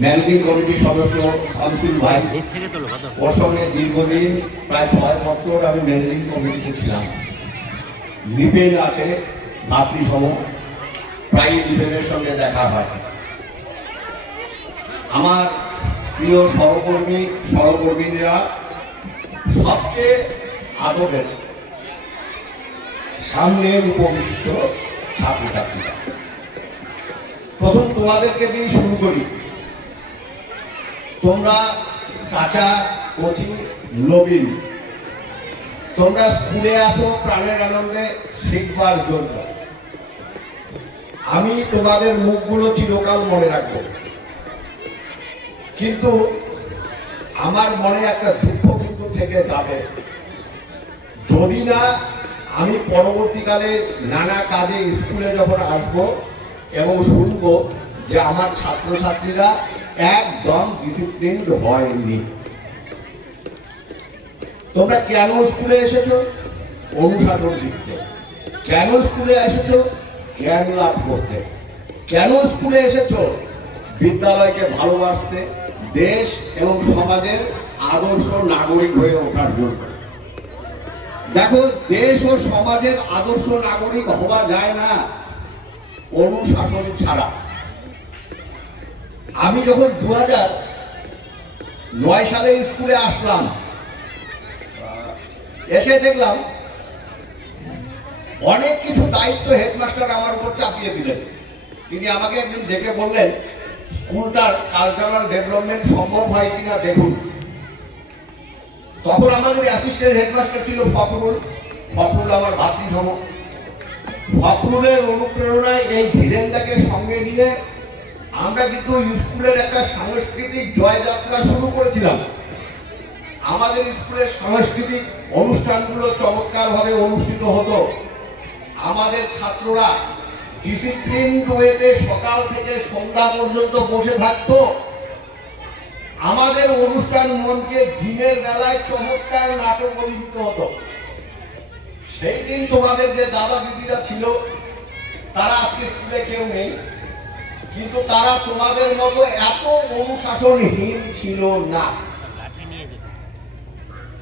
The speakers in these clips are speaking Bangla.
ম্যানেজিং কমিটির সদস্য শামসুল ভাই। ওর সঙ্গে দীর্ঘদিন প্রায় ছয় বছর আমি ম্যানেজিং কমিটিতে ছিলাম। লিপেন আছে ভাতৃসম। প্রায় লিপেনের সঙ্গে দেখা হয়। আমার প্রিয় সহকর্মী সহকর্মীরা সবচেয়ে আদরের সামনের উপবিষ্ট ছাত্রছাত্রীরা। প্রথম তোমাদেরকে দিয়ে শুরু করি। তোমরা কাঁচা, কচি নবীন তোমরা স্কুলে আসো, প্রাণের আনন্দে শিখবার জন্য। আমি তোমাদের মুখগুলো চিরকাল মনে রাখব। কিন্তু আমার মনে একটা দুঃখ কিন্তু থেকে যাবে। যদি না, আমি পরবর্তীকালে নানা কাজে স্কুলে যখন আসব এবং শুনব যে আমার ছাত্রছাত্রীরা একদম ডিসিপ্লিনড হয়নি। তোমরা কেন স্কুলে এসেছ? অনুশাসন শিখতে। কেন স্কুলে এসেছ? জ্ঞান লাভ করতে। কেন স্কুলে এসেছ? বিদ্যালয়কে ভালোবাসতে, দেশ এবং সমাজের আদর্শ নাগরিক হয়ে ওঠার জন্য। দেখো, দেশ ও সমাজের আদর্শ নাগরিক হওয়া যায় না। অনুশাসন ছাড়া। আমি যখন দু নয় সালে স্কুলে আসলাম, এসে দেখলাম অনেক কিছু দায়িত্ব হেডমাস্টার আমার উপর চাপিয়ে দিলেন। তিনি আমাকে একদিন ডেকে বললেন, স্কুলটার কালচারাল ডেভেলপমেন্ট সম্ভব হয় কিনা দেখুন। তখন আমাদের অ্যাসিস্ট্যান্ট হেডমাস্টার ছিল ফখরুল। ফখরুল আমার ভাতৃ ভাতৃসম ফখরুলের অনুপ্রেরণায় এই ধীরেন্দাকে সঙ্গে নিয়ে আমরা কিন্তু স্কুলের একটা সাংস্কৃতিক জয়যাত্রা শুরু করেছিলাম। আমাদের স্কুলের সাংস্কৃতিক অনুষ্ঠানগুলো চমৎকারভাবে অনুষ্ঠিত হতো। আমাদের ছাত্ররা ডিসিপ্লিন ওয়েতে সকাল থেকে সন্ধ্যা পর্যন্ত বসে থাকতো। আমাদের অনুষ্ঠান মঞ্চে দিনের বেলায় চমৎকার নাটক অভিনীত হতো। সেই দিন তোমাদের যে দাদা দিদিরা ছিল, তারা আজকে স্কুলে কেউ নেই, কিন্তু তারা তোমাদের মতো এত অনুশাসনহীন ছিল না।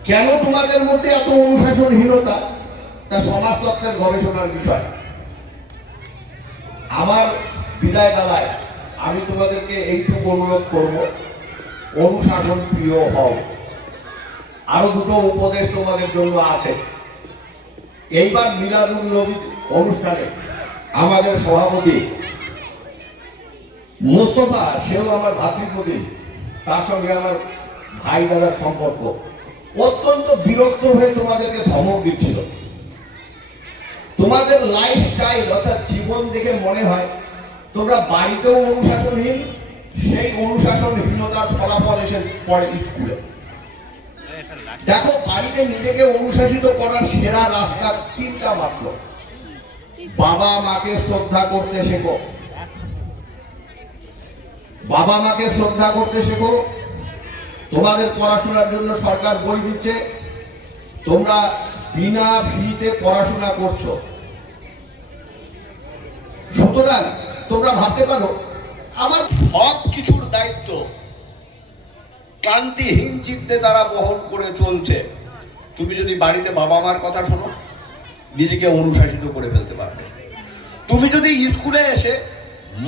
কেন তোমাদের মধ্যে এত অনুশাসনহীনতা? তা সমাজতত্ত্বের গবেষণার বিষয়। আমার বিদায় বেলায় আমি তোমাদেরকে এইটুকু অনুরোধ করব অনুশাসন প্রিয় হও। আরও দুটো উপদেশ তোমাদের জন্য আছে। এইবার মিলাদুল নবী অনুষ্ঠানে আমাদের সভাপতি মোস্তফা, সেও আমার ভাতৃপ্রতি তার সঙ্গে আমার ভাই দাদার সম্পর্ক। অত্যন্ত বিরক্ত হয়ে তোমাদেরকে ধমক দিচ্ছিল। তোমাদের লাইফ স্টাইল অর্থাৎ জীবন দেখে মনে হয় তোমরা বাড়িতেও অনুশাসনহীন, সেই অনুশাসনহীনতার ফলাফল এসে পড়ে স্কুলে। দেখো, বাড়িতে নিজেকে অনুশাসিত করার সেরা রাস্তা তিনটা মাত্র। বাবা মাকে শ্রদ্ধা করতে শেখো। বাবা মাকে শ্রদ্ধা করতে শেখো। তোমাদের পড়াশোনার জন্য সরকার বই দিচ্ছে। তোমরা বিনা ফিতে পড়াশোনা করছ। সুতরাং তোমরা ভাবতে পারো, আমার সব কিছুর দায়িত্ব ক্লান্তিহীন চিত্তে তারা বহন করে চলছে। তুমি যদি বাড়িতে বাবা মার কথা শোনো, নিজেকে অনুশাসিত করে ফেলতে পারবে। তুমি যদি স্কুলে এসে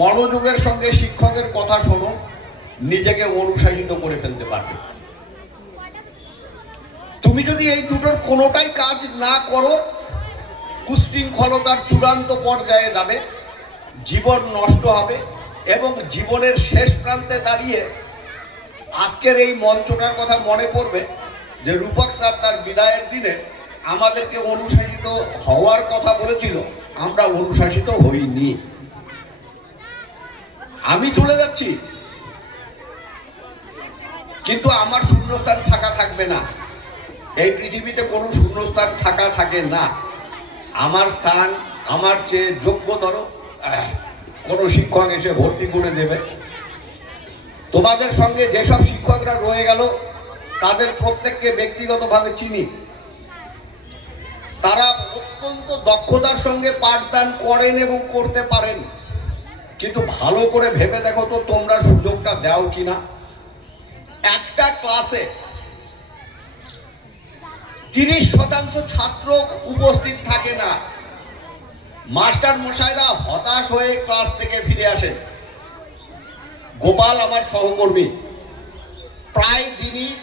মনোযোগের সঙ্গে শিক্ষকের কথা শোনো, নিজেকে অনুশাসিত করে ফেলতে পারবে। তুমি যদি এই দুটোর কোনোটাই কাজ না করো, কুশৃঙ্খলতার চূড়ান্ত পর্যায়ে যাবে, জীবন নষ্ট হবে এবং জীবনের শেষ প্রান্তে দাঁড়িয়ে আজকের এই মঞ্চটার কথা মনে পড়বে যে রূপক স্যার তার বিদায়ের দিনে আমাদেরকে অনুশাসিত হওয়ার কথা বলেছিল। আমরা অনুশাসিত হইনি। আমি চলে যাচ্ছি। কিন্তু আমার শূন্যস্থান ফাঁকা থাকবে না। এই পৃথিবীতে কোনো শূন্যস্থান ফাঁকা থাকে না। আমার স্থান, আমার চেয়ে যোগ্যতর কোনো শিক্ষক এসে ভর্তি করে দেবে। তোমাদের সঙ্গে যেসব শিক্ষকরা রয়ে গেল, তাদের প্রত্যেককে ব্যক্তিগতভাবে চিনি। তারা অত্যন্ত দক্ষতার সঙ্গে পাঠদান করেন এবং করতে পারেন। কিন্তু ভালো করে ভেবে দেখো তো, তোমরা সুযোগটা দাও কি না একটা ক্লাসে তিরিশ শতাংশ ছাত্র উপস্থিত থাকে না। মাস্টার মশাইরা হতাশ হয়ে ক্লাস থেকে ফিরে আসেন। গোপাল আমার সহকর্মী। প্রায় দিনই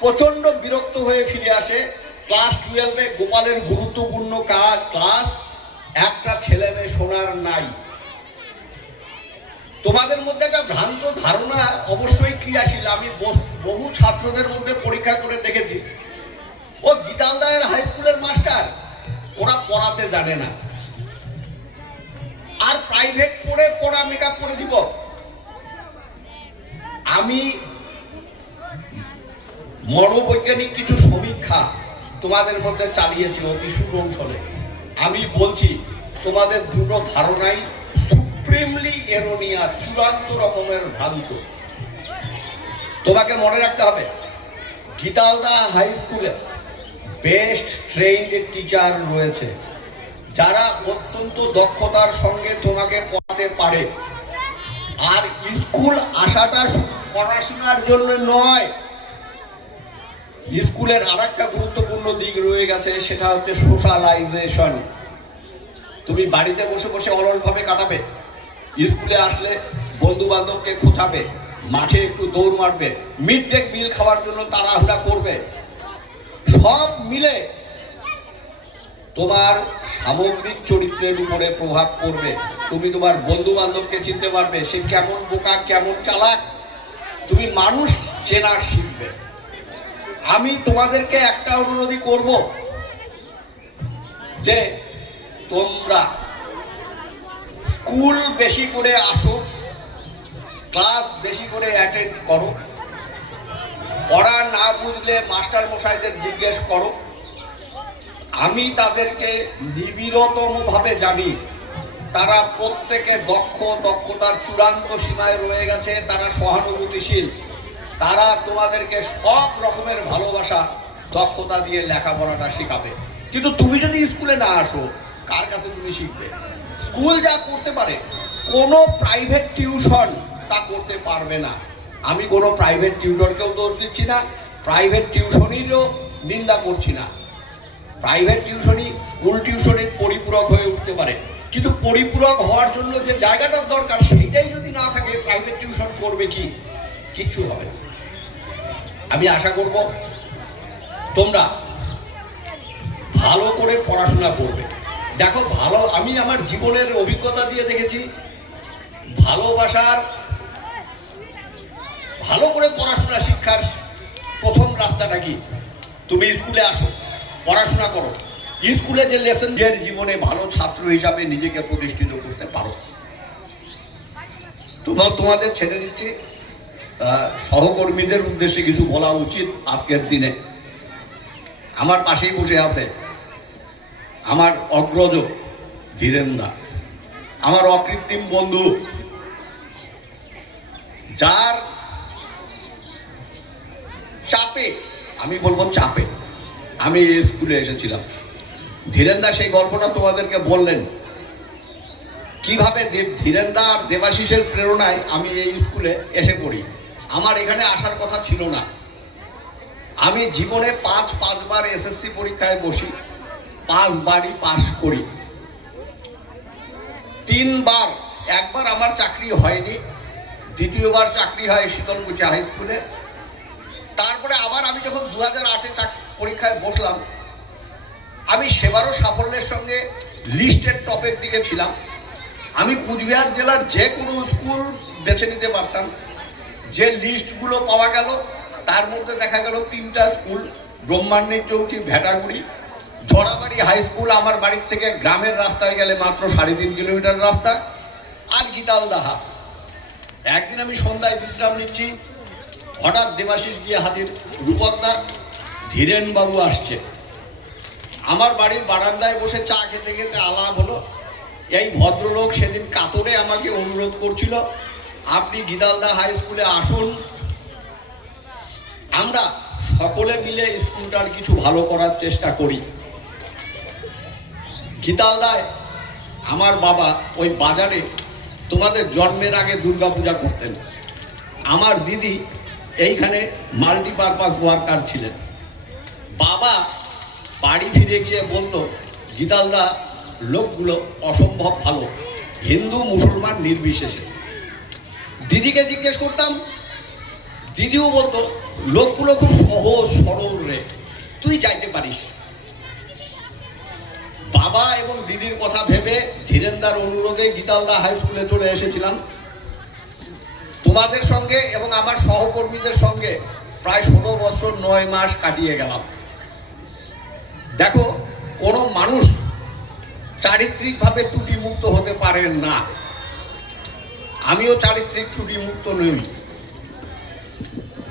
প্রচণ্ড বিরক্ত হয়ে ফিরে আসে। ক্লাস টুয়েলভে গোপালের গুরুত্বপূর্ণ কা- ক্লাস, একটা ছেলে মেয়ে শোনার নাই। তোমাদের মধ্যে একটা ভ্রান্ত ধারণা অবশ্যই ক্রিয়াশীল। আমি বহু ছাত্রদের মধ্যে পরীক্ষা করে দেখেছি। ও গীতালদায়ের হাই স্কুলের মাস্টার ওরা পড়াতে জানে না। আর প্রাইভেট পড়ে, পড়া মেকআপ করে দিব। আমি মনোবৈজ্ঞানিক কিছু সমীক্ষা তোমাদের মধ্যে চালিয়েছি অতি সুকৌশলে। আমি বলছি, তোমাদের দুটো ধারণাই সুপ্রিমলি এরোনিয়া চূড়ান্ত রকমের ভ্রান্ত। তোমাকে মনে রাখতে হবে, গীতালদা হাই স্কুলে বেস্ট ট্রেইনড টিচার রয়েছে। যারা অত্যন্ত দক্ষতার সঙ্গে তোমাকে পড়াতে পারে। আর স্কুল আসাটা পড়াশোনার জন্য নয়। স্কুলের আর একটা গুরুত্বপূর্ণ দিক রয়ে গেছে, সেটা হচ্ছে সোশ্যালাইজেশন তুমি বাড়িতে বসে বসে অলসভাবে কাটাবে। স্কুলে আসলে বন্ধু বান্ধবকে খোঁচাবে, মাঠে একটু দৌড় মারবে, মিড ডে মিল খাওয়ার জন্য তাড়াহুড়া করবে। সব মিলে তোমার সামগ্রিক চরিত্রের উপরে প্রভাব পড়বে। তুমি তোমার বন্ধু বান্ধবকে চিনতে পারবে, সে কেমন বোকা, কেমন চালাক। তুমি মানুষ চেনা শিখবে। আমি তোমাদেরকে একটা অনুরোধই করব যে তোমরা স্কুল বেশি করে আসো, ক্লাস বেশি করে অ্যাটেন্ড করো, পড়া না বুঝলে মাস্টার মশাইদের জিজ্ঞেস করো। আমি তাদেরকে নিবিড়তমভাবে জানি তারা প্রত্যেকে দক্ষ, দক্ষতার চূড়ান্ত সীমায় রয়ে গেছে, তারা সহানুভূতিশীল। তারা তোমাদেরকে সব রকমের ভালোবাসা, দক্ষতা দিয়ে লেখাপড়াটা শেখাবে। কিন্তু তুমি যদি স্কুলে না আসো, কার কাছে তুমি শিখবে? স্কুল যা করতে পারে, কোনো প্রাইভেট টিউশন তা করতে পারবে না। আমি কোনো প্রাইভেট টিউটরকেও দোষ দিচ্ছি না প্রাইভেট টিউশনেরও নিন্দা করছি না। প্রাইভেট টিউশনই স্কুল টিউশনের পরিপূরক হয়ে উঠতে পারে। কিন্তু পরিপূরক হওয়ার জন্য যে জায়গাটার দরকার সেইটাই যদি না থাকে প্রাইভেট টিউশন করবে কি? কিচ্ছু হবে না। আমি আশা করব তোমরা ভালো করে পড়াশোনা করবে। দেখো, ভালো, আমি আমার জীবনের অভিজ্ঞতা দিয়ে দেখেছি, ভালোবাসার, ভালো করে পড়াশোনা শিক্ষার প্রথম রাস্তাটা কি? তুমি স্কুলে আসো, পড়াশোনা করো। স্কুলে যে লেসন এর জীবনে ভালো ছাত্র হিসাবে নিজেকে প্রতিষ্ঠিত করতে পারো। তোমার তোমাদের ছেড়ে দিচ্ছি। সহকর্মীদের উদ্দেশ্যে কিছু বলা উচিত আজকের দিনে। আমার পাশেই বসে আছে আমার অগ্রজ ধীরেন্দা। আমার অকৃত্রিম বন্ধু। যার চাপে, আমি বলব চাপে, আমি স্কুলে এসেছিলাম। ধীরেন্দা সেই গল্পটা তোমাদেরকে বললেন। কীভাবে দেব ধীরেন্দা আর দেবাশিসের প্রেরণায় আমি এই স্কুলে এসে পড়ি। আমার এখানে আসার কথা ছিল না। আমি জীবনে পাঁচ, পাঁচবার এসএসসি পরীক্ষায় বসি। পাঁচবারই পাশ করি। তিনবার, একবার আমার চাকরি হয়নি। দ্বিতীয়বার চাকরি হয় শীতলকুচি হাই স্কুলে। তারপরে আবার আমি যখন দু হাজার আটে পরীক্ষায় বসলাম আমি সেবারও সাফল্যের সঙ্গে লিস্টের টপের দিকে ছিলাম। আমি কুচবিহার জেলার যে কোনো স্কুল বেছে নিতে পারতাম। যে লিস্টগুলো পাওয়া গেল, তার মধ্যে দেখা গেল তিনটা স্কুল ব্রহ্মাণ্ডের চৌকি, ভেটাগুড়ি। ঝড়াবাড়ি হাই স্কুল আমার বাড়ির থেকে গ্রামের রাস্তায় গেলে মাত্র সাড়ে তিন কিলোমিটার রাস্তা আর গীতালদাহা একদিন আমি সন্ধ্যায় বিশ্রাম নিচ্ছি। হঠাৎ দেবাশিস গিয়ে হাজির রূপকদা ধীরেন বাবু আসছে। আমার বাড়ির বারান্দায় বসে চা খেতে খেতে আলাপ হলো। এই ভদ্রলোক সেদিন কাতরে আমাকে অনুরোধ করছিল, আপনি গিদালদা হাই স্কুলে আসুন। আমরা সকলে মিলে স্কুলটার কিছু ভালো করার চেষ্টা করি। গীতালদায় আমার বাবা ওই বাজারে তোমাদের জন্মের আগে দুর্গাপূজা করতেন। আমার দিদি এইখানে মাল্টিপারপাস ওয়ার্কার ছিলেন। বাবা বাড়ি ফিরে গিয়ে বলতো, জিতালদা, লোকগুলো অসম্ভব ভালো। হিন্দু, মুসলমান নির্বিশেষে। দিদিকে জিজ্ঞেস করতাম, দিদিও বলতো, লোকগুলো খুব সহজ, সরল রে, তুই যাইতে পারিস। বাবা এবং দিদির কথা ভেবে ধীরেন্দার অনুরোধে গীতালদা হাই স্কুলে চলে এসেছিলাম। তোমাদের সঙ্গে এবং আমার সহকর্মীদের সঙ্গে প্রায় ষোলো বছর নয় মাস কাটিয়ে গেলাম। দেখো, কোনো মানুষ চারিত্রিকভাবে ত্রুটিমুক্ত হতে পারেন না। আমিও চারিত্রিক ত্রুটিমুক্ত নই।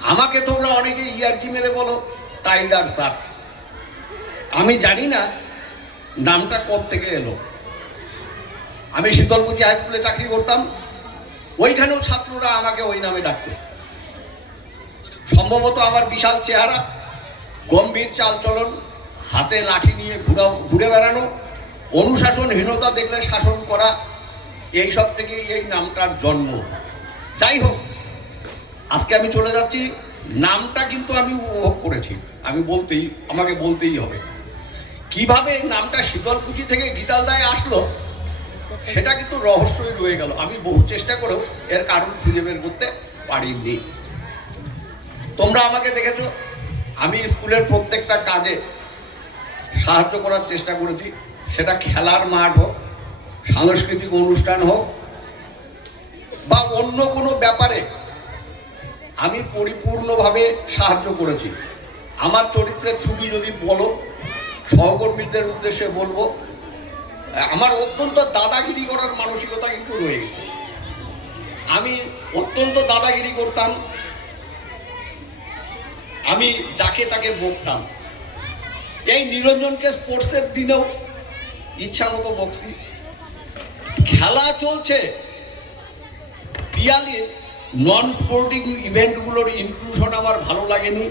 আমাকে তোমরা অনেকে ইয়ারকি মেরে বলো, টাইগার স্যার। আমি জানি না নামটা কব থেকে এলো। আমি শীতলকুচি হাই স্কুলে চাকরি করতাম, ওইখানেও ছাত্ররা আমাকে ওই নামে ডাকতো। সম্ভবত আমার বিশাল চেহারা, গম্ভীর চালচলন হাতে লাঠি নিয়ে ঘুরা ঘুরে বেড়ানো, অনুশাসনহীনতা দেখলে শাসন করা, এই সব থেকে এই নামটার জন্ম। যাই হোক, আজকে আমি চলে যাচ্ছি, নামটা কিন্তু আমি উপভোগ করেছি। আমি বলতেই, আমাকে বলতেই হবে। কীভাবে নামটা শীতলকুচি থেকে গীতালদায় আসলো, সেটা কিন্তু রহস্যই রয়ে গেল। আমি বহু চেষ্টা করেও এর কারণ খুঁজে বের করতে পারিনি। তোমরা আমাকে দেখেছ, আমি স্কুলের প্রত্যেকটা কাজে সাহায্য করার চেষ্টা করেছি। সেটা খেলার মাঠ হোক, সাংস্কৃতিক অনুষ্ঠান হোক, বা অন্য কোনো ব্যাপারে আমি পরিপূর্ণভাবে সাহায্য করেছি। আমার চরিত্রের ত্রুটি যদি বলো, সহকর্মীদের উদ্দেশ্যে বলব, আমার অত্যন্ত দাদাগিরি করার মানসিকতা কিন্তু রয়ে গেছে। আমি অত্যন্ত দাদাগিরি করতাম। আমি যাকে তাকে বকতাম। এই নিরঞ্জনকে স্পোর্টসের দিনেও ইচ্ছা মতো বকছি। খেলা চলছে। পিয়ালির নন স্পোর্টিং ইভেন্টগুলোর ইনক্লুশন আমার ভালো লাগেনি।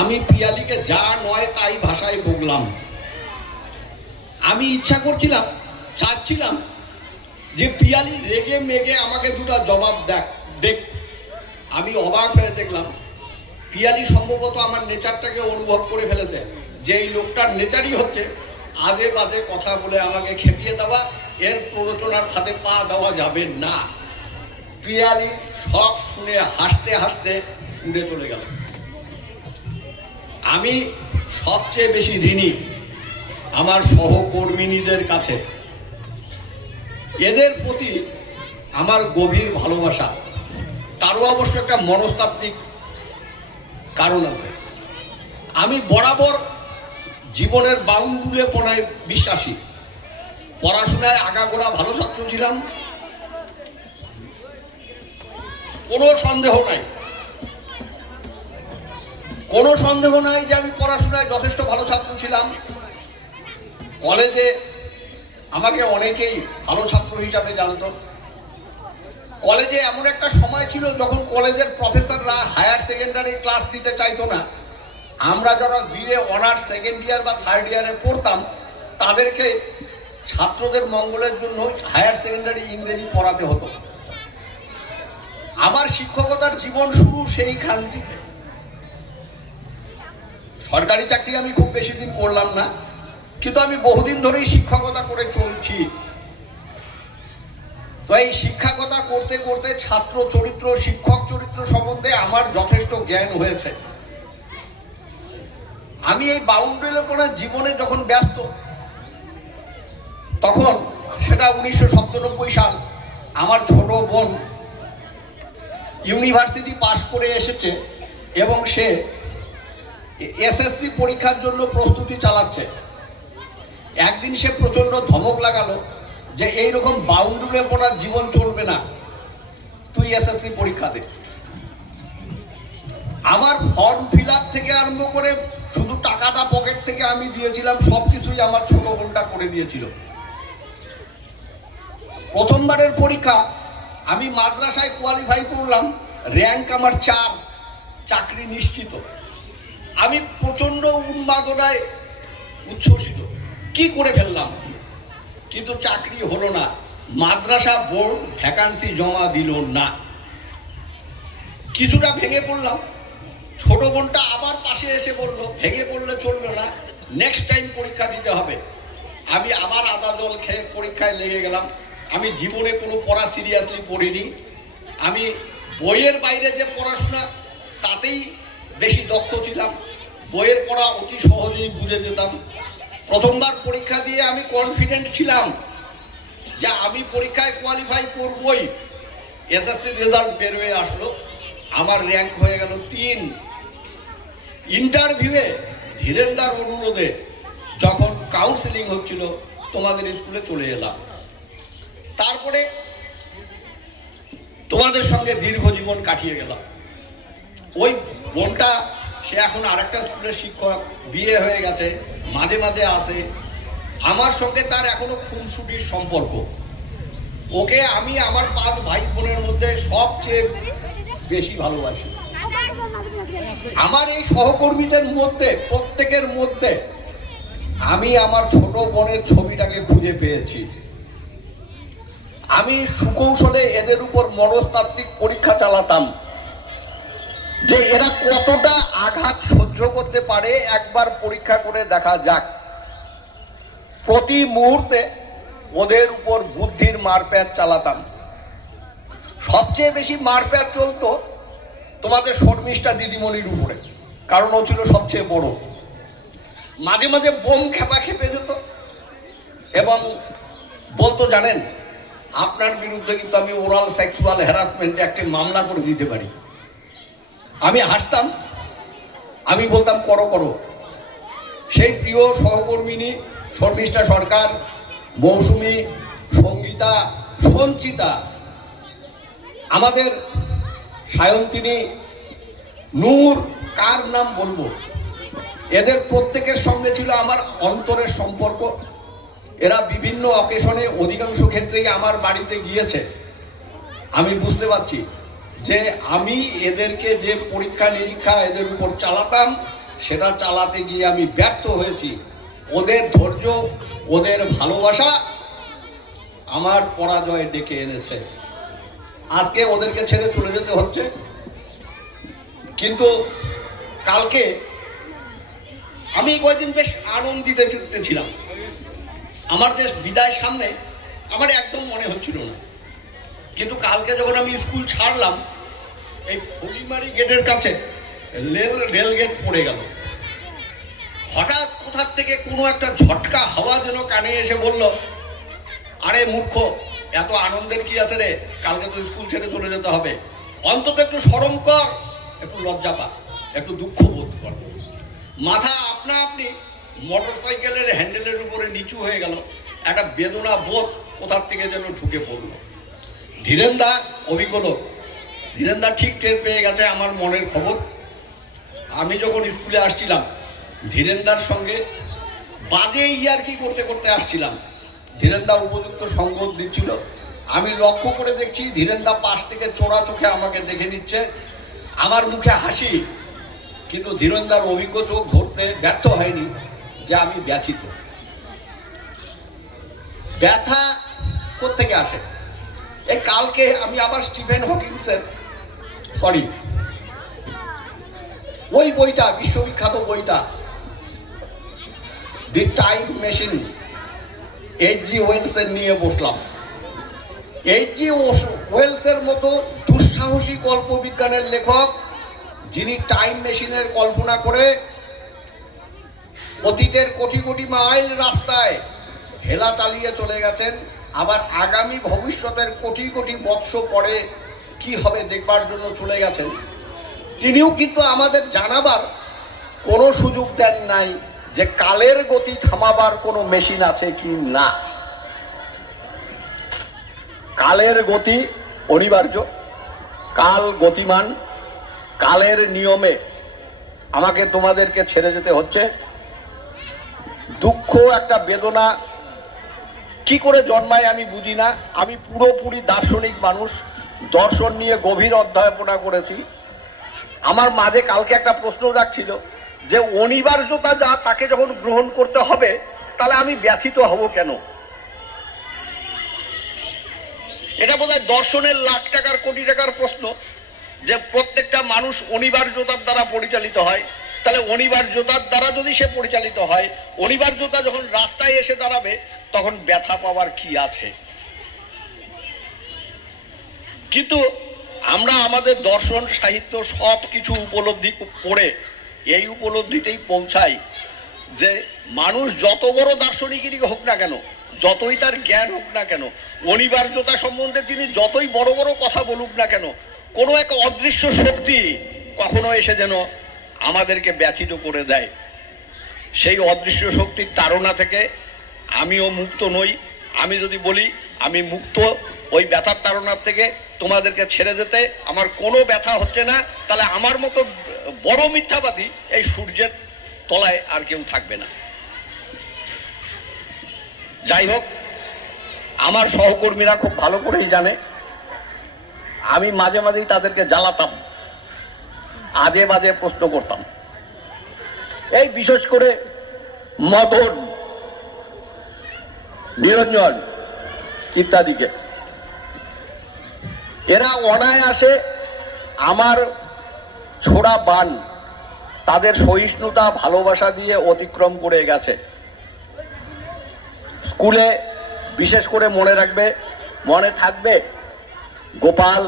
আমি পিয়ালিকে যা নয় তাই ভাষায় বকলাম। আমি ইচ্ছা করছিলাম, চাচ্ছিলাম যে পিয়ালি রেগে মেগে আমাকে দুটো জবাব দেখ দেখ। আমি অবাক হয়ে দেখলাম, পিয়ালি সম্ভবত আমার নেচারটাকে অনুভব করে ফেলেছে। যে এই লোকটার নেচারই হচ্ছে, আজে বাজে কথা বলে আমাকে খেপিয়ে দেওয়া, এর প্ররোচনার খাতে পা দেওয়া যাবে না। পিয়ালি সব শুনে হাসতে হাসতে উড়ে চলে গেল। আমি সবচেয়ে বেশি ঋণী আমার সহকর্মিনীদের কাছে। এদের প্রতি আমার গভীর ভালোবাসা। তারও অবশ্য একটা মনস্তাত্ত্বিক কারণ আছে। আমি বরাবর জীবনের বাউন্ডুলে পড়ায় বিশ্বাসী। পড়াশোনায় আগাগোড়া ভালো ছাত্র ছিলাম। কোনো সন্দেহ নাই। কোনো সন্দেহ নাই যে আমি পড়াশোনায় যথেষ্ট ভালো ছাত্র ছিলাম। কলেজে আমাকে অনেকেই ভালো ছাত্র হিসাবে জানতো। কলেজে এমন একটা সময় ছিল যখন কলেজের প্রফেসররা হায়ার সেকেন্ডারি ক্লাস নিতে চাইতো না। আমরা যারা বিএ অনার্স সেকেন্ড ইয়ার বা থার্ড ইয়ারে পড়তাম, তাদেরকে ছাত্রদের মঙ্গলের জন্য হায়ার সেকেন্ডারি ইংরেজি পড়াতে হতো। আমার শিক্ষকতার জীবন শুরু সেইখান থেকে। সরকারি চাকরি আমি খুব বেশি দিন করলাম না, কিন্তু আমি বহুদিন ধরেই শিক্ষকতা করে চলছি। তো এই শিক্ষকতা করতে করতে ছাত্র চরিত্র, শিক্ষক চরিত্র সম্বন্ধে আমার যথেষ্ট জ্ঞান হয়েছে। আমি এই বাউন্ডারি পড়ার জীবনে যখন ব্যস্ত, তখন সেটা উনিশশো সাল আমার ছোট বোন ইউনিভার্সিটি পাশ করে এসেছে এবং সে এসএসসি পরীক্ষার জন্য প্রস্তুতি চালাচ্ছে। একদিন সে প্রচণ্ড ধমক লাগালো যে এইরকম বাউন্ডুলে পড়ার জীবন চলবে না, তুই এসএসসি পরীক্ষা দে। আমার ফর্ম ফিল থেকে আরম্ভ করে শুধু টাকাটা পকেট থেকে আমি দিয়েছিলাম, সব কিছুই আমার ছোট বোনটা করে দিয়েছিল। প্রথমবারের পরীক্ষা, আমি মাদ্রাসায় কোয়ালিফাই করলাম র্যাঙ্ক আমার চার, চাকরি নিশ্চিত। আমি প্রচণ্ড উন্মাদনায় উচ্ছ্বসিত। কি করে ফেললাম? কিন্তু চাকরি হলো না। মাদ্রাসা বোর্ড ভ্যাকান্সি জমা দিল না। কিছুটা ভেঙে পড়লাম। ছোট বোনটা আবার পাশে এসে বলল, ভেঙে পড়লে চলবে না নেক্সট টাইম পরীক্ষা দিতে হবে। আমি আবার আদা জল খেয়ে পরীক্ষায় লেগে গেলাম। আমি জীবনে কোনো পড়া সিরিয়াসলি পড়িনি। আমি বইয়ের বাইরে যে পড়াশোনা, তাতেই বেশি দক্ষ ছিলাম। বইয়ের পড়া অতি সহজেই বুঝে যেতাম। প্রথমবার পরীক্ষা দিয়ে আমি কনফিডেন্ট ছিলাম যে আমি পরীক্ষায় কোয়ালিফাই করবই। এসএসসির রেজাল্ট বের হয়ে আসলো। আমার র্যাঙ্ক হয়ে গেল তিন। ইন্টারভিউয়ে ধীরেন্দার অনুরোধে যখন কাউন্সিলিং হচ্ছিল, তোমাদের স্কুলে চলে এলাম। তারপরে তোমাদের সঙ্গে দীর্ঘ জীবন কাটিয়ে গেলাম। ওই বোনটা, সে এখন আরেকটা স্কুলের শিক্ষক, বিয়ে হয়ে গেছে, মাঝে মাঝে আসে। আমার সঙ্গে তার এখনও খুনসুটির সম্পর্ক। ওকে আমি আমার পাঁচ ভাই বোনের মধ্যে সবচেয়ে বেশি ভালোবাসি। আমার এই সহকর্মীদের মধ্যে, প্রত্যেকের মধ্যে আমি আমার ছোট বোনের ছবিটাকে খুঁজে পেয়েছি। আমি সুকৌশলে এদের উপর মনস্তাত্ত্বিক পরীক্ষা চালাতাম যে এরা কতটা আঘাত সহ্য করতে পারে, একবার পরীক্ষা করে দেখা যাক। প্রতি মুহূর্তে ওদের উপর বুদ্ধির মারপ্যাচ চালাতাম। সবচেয়ে বেশি মারপ্যাচ চলতো তোমাদের শর্মিষ্ঠা দিদিমণির উপরে, কারণ ও ছিল সবচেয়ে বড়। মাঝে মাঝে বোম খেপা খেপে যেত। এবং বলতো, জানেন, আপনার বিরুদ্ধে কিন্তু আমি ওরাল সেক্সুয়াল হ্যারাসমেন্টে একটি মামলা করে দিতে পারি। আমি হাসতাম, আমি বলতাম, করো করো। সেই প্রিয় সহকর্মিনী, শর্মিষ্ঠা সরকার, মৌসুমী, সঙ্গীতা, সঞ্চিতা, আমাদের সায়ন্তিনী নূর, কার নাম বলব? এদের প্রত্যেকের সঙ্গে ছিল আমার অন্তরের সম্পর্ক। এরা বিভিন্ন অকেশনে অধিকাংশ ক্ষেত্রেই আমার বাড়িতে গিয়েছে। আমি বুঝতে পারছি যে আমি এদেরকে যে পরীক্ষা নিরীক্ষা এদের উপর চালাতাম, সেটা চালাতে গিয়ে আমি ব্যর্থ হয়েছি। ওদের ধৈর্য, ওদের ভালোবাসা আমার পরাজয় ডেকে এনেছে। আজকে ওদেরকে ছেড়ে চলে যেতে হচ্ছে। কিন্তু কালকে আমি কয়েকদিন বেশ আনন্দিত ছিলাম। আমার যে বিদায় সামনে, আমার একদম মনে হচ্ছিল না। কিন্তু কালকে যখন আমি স্কুল ছাড়লাম, এই ফলিমারি গেটের কাছে রেল রেল গেট পড়ে গেল। হঠাৎ কোথার থেকে কোনো একটা ঝটকা হাওয়া যেন কানে এসে বলল, আরে মূর্খ এত আনন্দের কি আছে রে? কালকে তো স্কুল ছেড়ে চলে যেতে হবে। অন্তত একটু সরম কর, একটু লজ্জা পা, একটু দুঃখ বোধ কর। মাথা আপনা আপনি মোটর সাইকেলের হ্যান্ডেলের উপরে নিচু হয়ে গেল। একটা বেদনা বোধ কোথার থেকে যেন ঢুকে পড়ল। ধীরেন্দা, অভিজ্ঞ লোক, ধীরেন্দা ঠিক টের পেয়ে গেছে আমার মনের খবর। আমি যখন স্কুলে আসছিলাম, ধীরেন্দার সঙ্গে বাজে ইয়ার কি করতে করতে আসছিলাম। ধীরেন্দা উপযুক্ত সঙ্গত দিচ্ছিল। আমি লক্ষ্য করে দেখছি ধীরেন্দা পাশ থেকে চোরা চোখে আমাকে দেখে নিচ্ছে। আমার মুখে হাসি, কিন্তু ধীরেন্দার অভিজ্ঞ চোখ ধরতে ব্যর্থ হয়নি যে আমি ব্যথিত। ব্যথা কোথেকে আসে? এই কালকে আমি আবার স্টিফেন হকিংসের, সরি, ওই বইটা, বিশ্ববিখ্যাত বইটা, the time machine H G ওয়েলসের নিয়ে বসলাম। এইচ জি ওয়েলসের মতো দুঃসাহসী কল্পবিজ্ঞানের লেখক, যিনি টাইম মেশিনের কল্পনা করে অতীতের কোটি কোটি মাইল রাস্তায় হেলা চালিয়ে চলে গেছেন, আবার আগামী ভবিষ্যতের কোটি কোটি বৎস পরে কি হবে দেখবার জন্য চলে গেছেন। তিনিও কিন্তু আমাদের জানাবার কোনো সুযোগ দেন নাই। যে কালের গতি থামাবার কোনো মেশিন আছে কি না? কালের গতি অনিবার্য, কাল গতিমান, কালের নিয়মে। আমাকে তোমাদেরকে ছেড়ে যেতে হচ্ছে। দুঃখ, একটা বেদনা, কি করে জন্মায় আমি বুঝি না। আমি পুরোপুরি দার্শনিক মানুষ, দর্শন নিয়ে গভীর অধ্যয়পনা করেছি। আমার মাঝে কালকে একটা প্রশ্ন রাখছিল যে অনিবার্যতা যা তাকে যখন গ্রহণ করতে হবে, তাহলে আমি ব্যথিত হব কেন? এটা বোধহয় দর্শনের লাখ টাকার, কোটি টাকার প্রশ্ন। যে প্রত্যেকটা মানুষ অনিবার্যতার দ্বারা পরিচালিত হয়, তাহলে অনিবার্যতার দ্বারা যদি সে পরিচালিত হয়, অনিবার্যতা যখন রাস্তায় এসে দাঁড়াবে, তখন ব্যথা পাওয়ার কি আছে? কিন্তু আমরা আমাদের দর্শন, সাহিত্য সব কিছু উপলব্ধি করে এই উপলব্ধিতেই পৌঁছাই যে মানুষ যত বড় দার্শনিকেরই হোক না কেন, যতই তার জ্ঞান হোক না কেন, অনিবার্যতা সম্বন্ধে তিনি যতই বড় বড় কথা বলুক না কেন, কোনো এক অদৃশ্য শক্তি কখনো এসে যেন আমাদেরকে ব্যথিত করে দেয়। সেই অদৃশ্য শক্তির তাড়না থেকে আমিও মুক্ত নই। আমি যদি বলি, আমি মুক্ত, ওই ব্যথার তাড়নার থেকে তোমাদেরকে ছেড়ে যেতে আমার কোনো ব্যথা হচ্ছে না, তাহলে আমার মতো বড় মিথ্যাবাদী, এই সূর্যের তলায় আর কেউ থাকবে না। যাই হোক, আমার সহকর্মীরা খুব ভালো করেই জানে, আমি মাঝে মাঝেই তাদেরকে জ্বালাতাম, আজে বাজে প্রশ্ন করতাম। এই বিশেষ করে মদন, নিরঞ্জন ইত্যাদিকে। এরা অনায়াসে আমার ছোড়া বান তাদের সহিষ্ণুতা, ভালোবাসা দিয়ে অতিক্রম করে গেছে। স্কুলে বিশেষ করে মনে রাখবে, মনে থাকবে, গোপাল,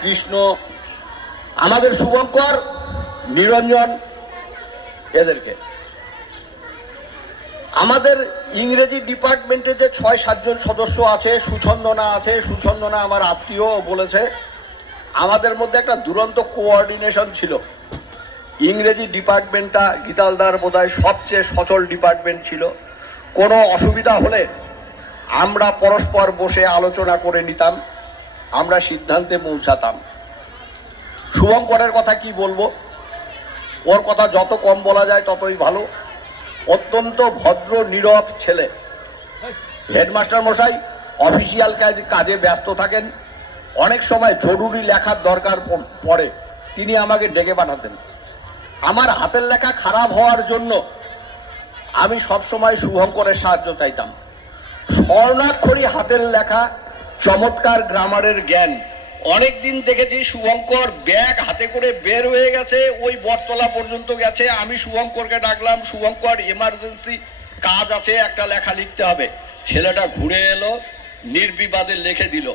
কৃষ্ণ, আমাদের শুভঙ্কর, নিরঞ্জন এদেরকে। আমাদের ইংরেজি ডিপার্টমেন্টে যে ছয়, সাতজন সদস্য আছে, সুছন্দনা আছে, সুছন্দনা আমার আত্মীয় বলেছে। আমাদের মধ্যে একটা দুরন্ত কোঅর্ডিনেশন ছিল। ইংরেজি ডিপার্টমেন্টটা গীতালদার বোধহয় সবচেয়ে সচল ডিপার্টমেন্ট ছিল। কোনো অসুবিধা হলে আমরা পরস্পর বসে আলোচনা করে নিতাম, আমরা সিদ্ধান্তে পৌঁছাতাম। শুভঙ্করের কথা কি বলব? ওর কথা যত কম বলা যায় ততই ভালো। অত্যন্ত ভদ্র, নীরব ছেলে। হেডমাস্টার মশাই অফিসিয়াল কাজ কাজে ব্যস্ত থাকেন। অনেক সময় জরুরি লেখার দরকার পড়ে। তিনি আমাকে ডেকে পাঠাতেন। আমার হাতের লেখা খারাপ হওয়ার জন্য আমি সবসময় শুভঙ্করের সাহায্য চাইতাম। স্বর্ণাক্ষরী হাতের লেখা, চমৎকার গ্রামারের জ্ঞান। অনেক দিন দেখেছি শুভঙ্কর ব্যাগ হাতে করে বের হয়ে গেছে, ওই বটতলা পর্যন্ত গেছে। আমি শুভঙ্করকে ডাকলাম, শুভঙ্কর এমার্জেন্সি কাজ আছে, একটা লেখা লিখতে হবে। ছেলেটা ঘুরে এলো, নির্বিবাদে লিখে দিল।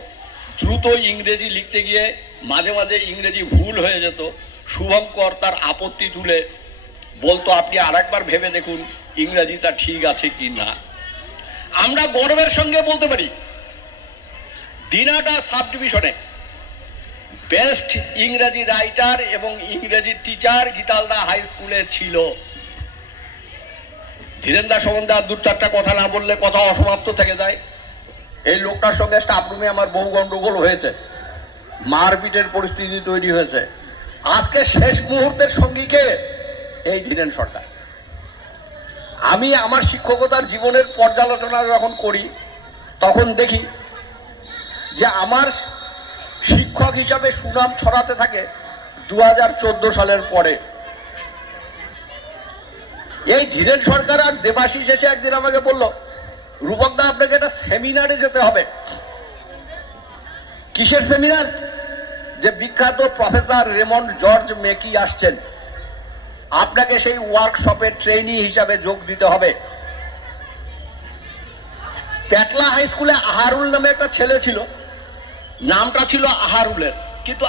দ্রুত ইংরেজি লিখতে গিয়ে মাঝে মাঝে ইংরেজি ভুল হয়ে যেত। শুভঙ্কর তার আপত্তি তুলে বলতো, আপনি আরেকবার ভেবে দেখুন ইংরেজিটা ঠিক আছে কি না আমরা গর্বের সঙ্গে বলতে পারি, দিনাটা সাব ডিভিশনে বেস্ট ইংরেজি রাইটার এবং ইংরেজি টিচার গীতালদা হাই স্কুলে ছিল। ধীরেন্দা সম্বন্ধে আর দু চারটা কথা না বললে কথা অসমাপ্ত থেকে যায়। এই লোকটার সঙ্গে স্টাফ রুমে আমার বহু গন্ডগোল হয়েছে। মারপিটের পরিস্থিতি তৈরি হয়েছে। আজকে শেষ মুহূর্তের সঙ্গীকে এই ধীরেন সরকার। আমি আমার শিক্ষকতার জীবনের পর্যালোচনা যখন করি, তখন দেখি যে আমার শিক্ষক হিসাবে সুনাম ছড়াতে থাকে দু হাজার চোদ্দ সালের পরে। এই ধীরেন সরকার আর দেবাশিস এসে একদিন আমাকে বলল রূপকদা, আপনাকে একটা সেমিনারে যেতে হবে। কিসের সেমিনার? যে বিখ্যাত প্রফেসর রেমন্ড জর্জ মেকি আসছেন। আপনাকে সেই ওয়ার্কশপে ট্রেনি হিসাবে যোগ দিতে হবে। প্যাটলা হাই স্কুলে আহারুল নামে একটা ছেলে ছিল। নামটা ছিল আহারুলের, কিন্তু